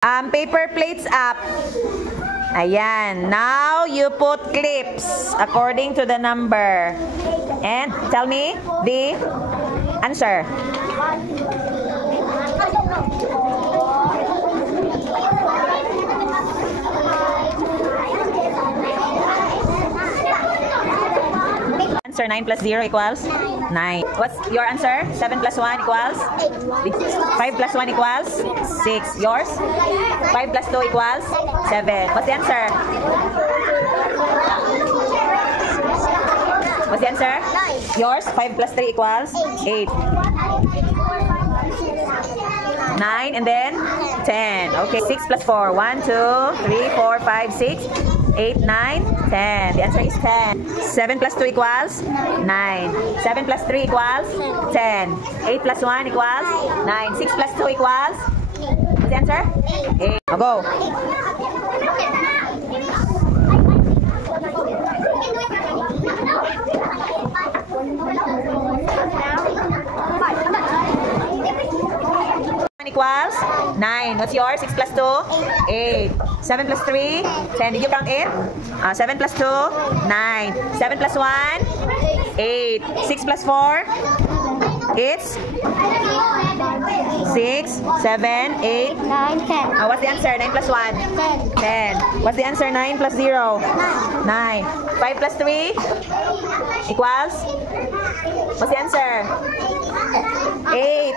Paper plates up. Ayan. Now, you put clips according to the number. And tell me the answer. Answer 9 plus 0 equals? 9. What's your answer? 7 plus 1 equals? 5 plus 1 equals? 6. Yours? 5 plus 2 equals? 7. What's the answer? What's the answer? 9. Yours? 5 plus 3 equals? 8. 9 and then 10. Okay, 6 plus 4. 1, 2, 3, 4, 5, 6, 8, 9, 10. The answer is 10. 7 plus 2 equals? 9. 7 plus 3 equals? 10. 8 plus 1 equals? 9. 6 plus 2 equals? What's the answer? 8. Now go. Equals 9. What's yours? 6 plus 2? 8. 7 plus 3? 10. Did you count it? 7 plus 2? 9. 7 plus 1? 8. 6 plus 4? It's 6, 7, 8, 9, 10. What's the answer? 9 plus 1? 10. 10. What's the answer? 9 plus 0? 9. 5 plus 3? Equals? What's the answer? 8.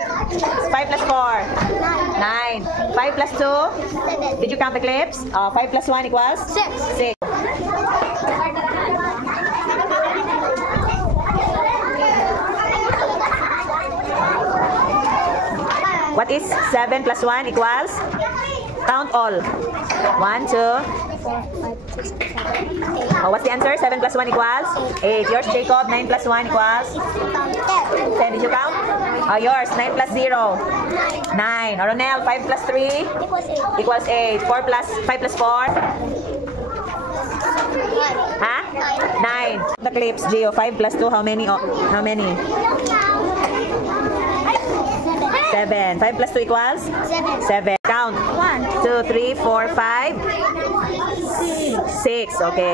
5 plus 4? 9. 5 plus 2? Did you count the clips? 5 plus 1 equals? 6. What is 7 plus 1 equals? Count all. 1, 2. 4, 5, 6, 7, 8. What's the answer? 7 plus 1 equals? 8. Yours, Jacob, 9 plus 1 equals? 10. Did you count? Yours, 9 plus 0? 9. Ronel, 5 plus 3? Equals 8. 5 plus 4? Huh? 9. The clips, Gio. 5 plus 2, how many? How many? 7. 5 plus 2 equals? 7. Count. 1, 2, 3, 4, 5, 6. Okay.